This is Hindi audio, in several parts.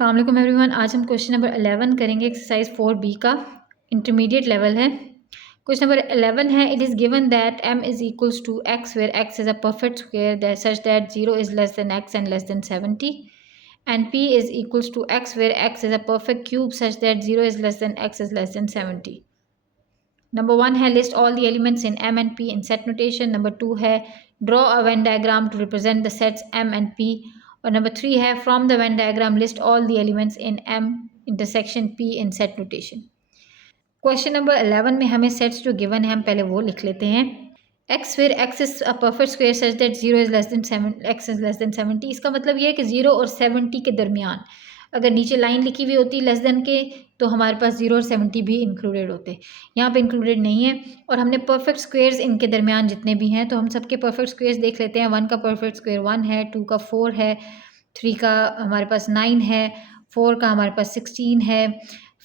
अस्सलाम वालेकुम एवरीवन। आज हम क्वेश्चन नंबर 11 करेंगे। एक्सरसाइज 4B का इंटरमीडिएट लेवल है। क्वेश्चन नंबर 11 है, it is given that m is equals to x where x is a perfect square that such that 0 is less than x and less than 70 and p is equals to x where x is a perfect cube such that 0 is less than x is less than 70। Number 1 है, list all the elements in m and p in set notation. Number 2 है, draw a Venn diagram to represent the sets m and p। और नंबर 3 है, from the Venn diagram list all the elements in m intersection p in set notation. Question number 11 में हमें सेट्स जो गिवन है हम पहले वो लिख लेते हैं। x where x is a perfect square such that 0 is less than 7 x is less than 70। इसका मतलब ये है कि 0 और 70 के दरमियान अगर नीचे लाइन लिखी हुई होती लेस देन के तो हमारे पास 0 और 70 भी इंक्लूडेड होते। यहाँ पे इंक्लूडेड नहीं है। और हमने परफेक्ट स्क्वेयर्स इनके दरमियान जितने भी हैं तो हम सबके परफेक्ट स्क्वेयर्स देख लेते हैं। 1 का परफेक्ट स्क्वेयर 1 है, 2 का 4 है, 3 का हमारे पास 9 है, 4 का हमारे पास 16 है,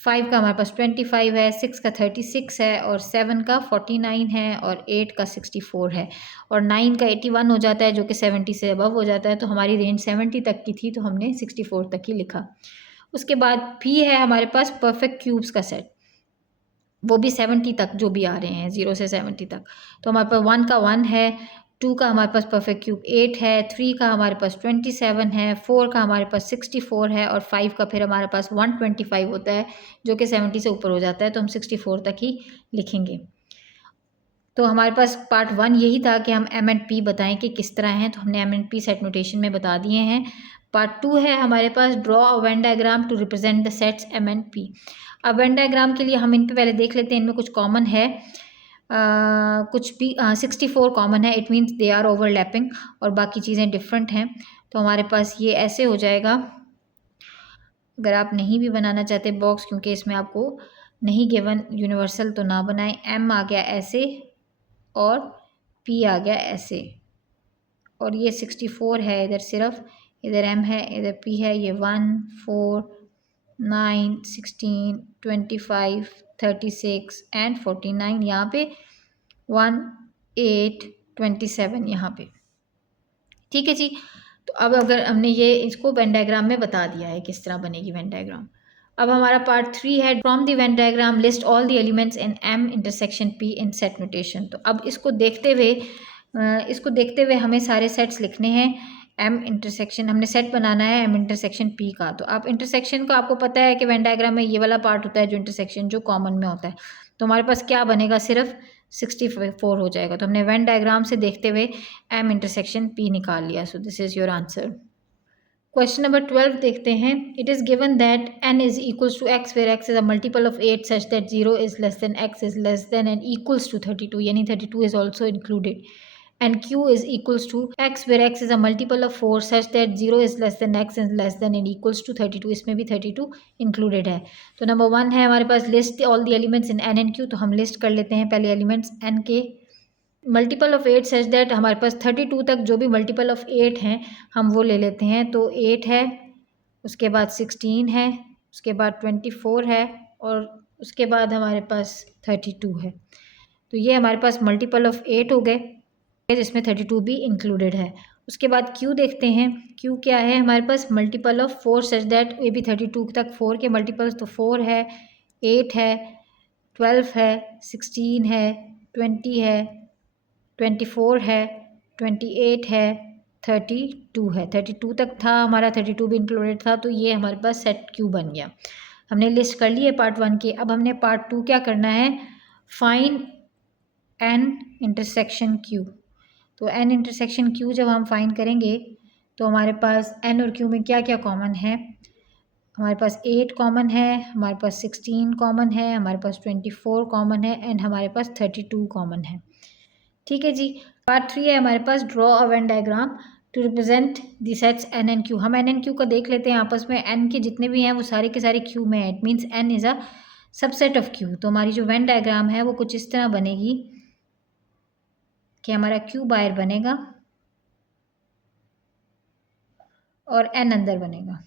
5 का हमारे पास 25 है, 6 का 36 है और 7 का 49 है और 8 का 64 है और 9 का 81 हो जाता है जो कि 70 से अबव हो जाता है। तो हमारी रेंज 70 तक की थी तो हमने 64 तक ही लिखा। उसके बाद भी है हमारे पास परफेक्ट क्यूब्स का सेट, वो भी 70 तक जो भी आ रहे हैं 0 से 70 तक। तो हमारे पास 1 का 1 है, 2 का हमारे पास परफेक्ट क्यूब 8 है, 3 का हमारे पास 27 है, 4 का हमारे पास 64 है और 5 का फिर हमारे पास 125 होता है जो कि 70 से ऊपर हो जाता है तो हम 64 तक ही लिखेंगे। तो हमारे पास पार्ट 1 यही था कि हम m एंड p बताएं कि किस तरह हैं, तो हमने m and p set notation में बता दिए हैं। पार्ट 2 है हमारे पास, draw a Venn diagram to represent the sets m and p। अब वेन डायग्राम के लिए हम इन पे पहले देख लेते हैं, इनमें कुछ कॉमन है, कुछ भी 64 कॉमन है, it means they are overlapping और बाकी चीज़ें डिफरेंट हैं। तो हमारे पास ये ऐसे हो जाएगा। अगर आप नहीं भी बनाना चाहते बॉक्स क्योंकि इसमें आपको नहीं गिवन यूनिवर्सल तो ना बनाएं। m आ गया ऐसे और p आ गया ऐसे और ये 64 है, इधर सिर्फ इधर m है इधर p है। ये 1 4 9 16 25 36 एंड 49 यहाँ पे 1 8 27 यहाँ पे। ठीक है जी। तो अब अगर हमने ये इसको वेन डायग्राम में बता दिया है किस तरह बनेगी वेन डायग्राम। अब हमारा पार्ट 3 है, from the Venn diagram list all the elements in m intersection p in set notation. तो अब इसको देखते हुए हमें सारे सेट्स लिखने हैं। m इंटरसेक्शन हमने सेट बनाना है m इंटरसेक्शन p का। तो आप इंटरसेक्शन का आपको पता है कि वेन डायग्राम में ये वाला पार्ट होता है जो इंटरसेक्शन जो कॉमन में होता है। तो हमारे पास क्या बनेगा, सिर्फ 64 हो जाएगा। तो हमने वेन डायग्राम से देखते हुए m इंटरसेक्शन p निकाल लिया। So this is your answer. Question number 12 देखते हैं। It is given that n is equals to x where x is a multiple of 8 such that 0 is less than x is less than and equals to 32, यानी 32 is also included. And q is equals to x where x is a multiple of 4 such that 0 is less than x is less than and equals to 32, इसमें भी 32 इंक्लूडेड है। तो नंबर 1 है हमारे पास, list all the elements in n and q। तो हम लिस्ट कर लेते हैं पहले एलिमेंट्स n के। मल्टीपल ऑफ 8 सच दैट हमारे पास 32 तक जो भी मल्टीपल ऑफ 8 हैं हम वो ले लेते हैं। तो 8 है, उसके बाद 16 है, उसके बाद 24 है और उसके बाद हमारे पास 32 है। तो ये हमारे पास मल्टीपल ऑफ 8 हो गए जिसमें 32 भी इंक्लूडेड है। उसके बाद Q देखते हैं। Q क्या है हमारे पास, मल्टीपल ऑफ 4 सच दैट ये भी 32 तक 4 के मल्टीपल्स। तो 4 है, 8 है, 12 है, 16 है, 20 है, 24 है, 28 है, 32 है। 32 तक था हमारा, 32 भी इंक्लूडेड था। तो ये हमारे पास सेट क्यू बन गया। हमने लिस्ट कर ली है पार्ट 1 की। अब हमने पार्ट 2 क्या करना है, फाइंड n इंटरसेक्शन q। तो n इंटरसेक्शन q जब हम फाइंड करेंगे तो हमारे पास n और q में क्या क्या कॉमन है। हमारे पास 8 कॉमन है, हमारे पास 16 कॉमन है, हमारे पास 24 कॉमन है एंड हमारे पास 32 कॉमन है। ठीक है जी। पार्ट 3 है हमारे पास, draw a Venn diagram to represent the sets n and q। हम n एंड q का देख लेते हैं आपस में। n के जितने भी हैं वो सारे के सारे q में है, it means n is a subset of q। तो हमारी जो वेन डायग्राम है वो कुछ इस तरह बनेगी कि हमारा q बाहर बनेगा और n अंदर बनेगा।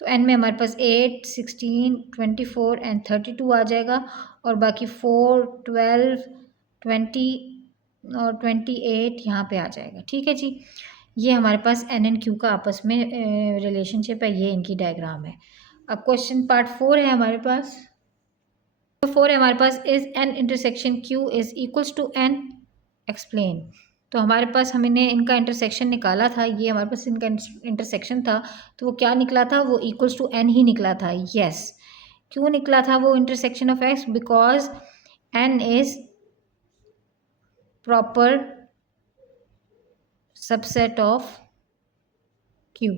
तो n में हमारे पास 8 16 24 एंड 32 आ जाएगा और बाकी 4 12 20 और 28 यहाँ पे आ जाएगा। ठीक है जी। ये हमारे पास एन एंड क्यू का आपस में रिलेशनशिप है, ये इनकी डायग्राम है। अब क्वेश्चन पार्ट 4 है हमारे पास। तो 4 है हमारे पास, is N intersection Q is equals to N, explain. तो हमारे पास हमने इनका इंटरसेक्शन निकाला था, ये हमारे पास इनका इंटरसेक्शन था, तो वो क्या निकला था, वो इक्वल्स टू एन ही निकला था। यस, क्यों निकला था वो intersection of X, because N is proper subset of Q.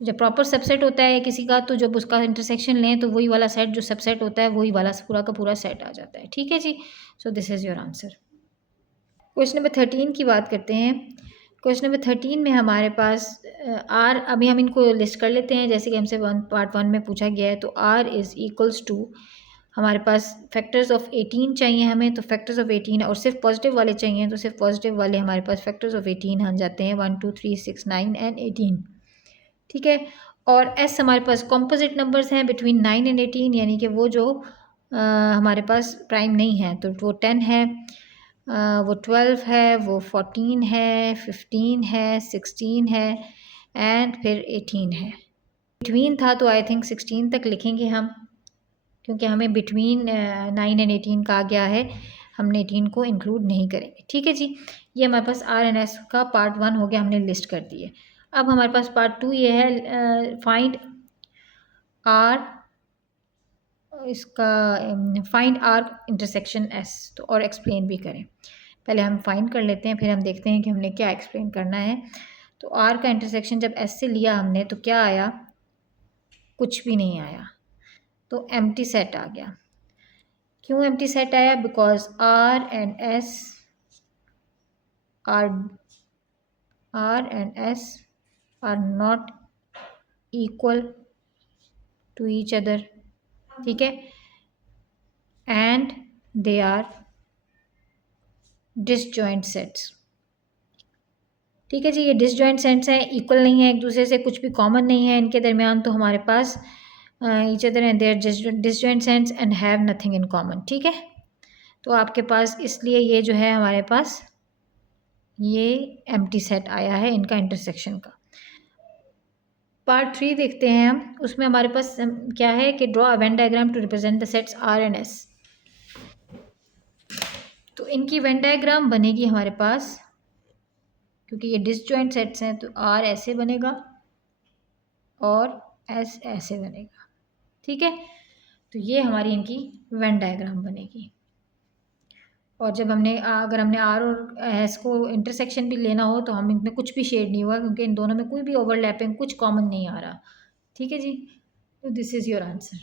जब प्रॉपर सबसेट होता है किसी का, तो जब उसका इंटरसेक्शन लें तो वही वाला सेट जो सबसेट होता है वही वाला पूरा का पूरा सेट आ जाता है। ठीक है जी, so this is your answer. Question number 13 की बात करते हैं। क्वेश्चन नंबर 13 में हमारे पास आर, अभी हम इनको लिस्ट कर लेते हैं जैसे कि हमसे पार्ट 1 में पूछा गया है। तो आर इज़ इक्वल्स टू, हमारे पास फैक्टर्स ऑफ 18 चाहिए हमें, तो फैक्टर्स ऑफ 18 और सिर्फ पॉजिटिव वाले चाहिए, तो सिर्फ पॉजिटिव वाले हमारे पास फैक्टर्स ऑफ 18 आ जाते हैं, 1 2 3 6 9 एंड 18। ठीक है, और एस हमारे पास कॉम्पोजिट नंबर्स हैं बिटवीन 9 एंड 18, यानी कि वो जो हमारे पास प्राइम नहीं है, तो वो 10 है, वो 12 है, वो 14 है, 15 है, 16 है एंड फिर 18 है। बिटवीन था तो आई थिंक 16 तक लिखेंगे हम, क्योंकि हमें बिटवीन 9 एंड 18 कहा गया है, हमने 18 को इंक्लूड नहीं करेंगे। ठीक है जी, ये हमारे पास आर एन एस का पार्ट 1 हो गया, हमने लिस्ट कर दिए। अब हमारे पास पार्ट 2 ये है, फाइंड आर, इसका फाइंड आर इंटरसेक्शन एस, तो और एक्सप्लेन भी करें। पहले हम फाइंड कर लेते हैं, फिर हम देखते हैं कि हमने क्या एक्सप्लेन करना है। तो आर का इंटरसेक्शन जब एस से लिया हमने, तो क्या आया, कुछ भी नहीं आया, तो एम्प्टी सेट आ गया। क्यों एम्प्टी सेट आया, because R and S are not equal to each other. ठीक है, and they are disjoint sets. ठीक है जी, ये डिसजॉइंट सेट्स हैं, इक्वल नहीं है एक दूसरे से, कुछ भी कॉमन नहीं है इनके दरमियान, तो हमारे पास each other and they're disjoint sets and have nothing in common. ठीक है, तो आपके पास इसलिए ये जो है हमारे पास ये एम्प्टी सेट आया है इनका इंटरसेक्शन का। पार्ट 3 देखते हैं हम, उसमें हमारे पास क्या है कि draw a Venn diagram to represent the sets R and S. तो इनकी वेन डायग्राम बनेगी हमारे पास, क्योंकि ये डिसजॉइंट सेट्स हैं, तो आर ऐसे बनेगा और एस ऐसे बनेगा। ठीक है, तो ये हमारी इनकी वेन डायग्राम बनेगी। और जब अगर हमने आर और एस को इंटरसेक्शन भी लेना हो, तो हम इनमें कुछ भी शेड नहीं हुआ, क्योंकि इन दोनों में कोई भी ओवरलैपिंग, कुछ कॉमन नहीं आ रहा। ठीक है जी, तो दिस इज़ योर आंसर।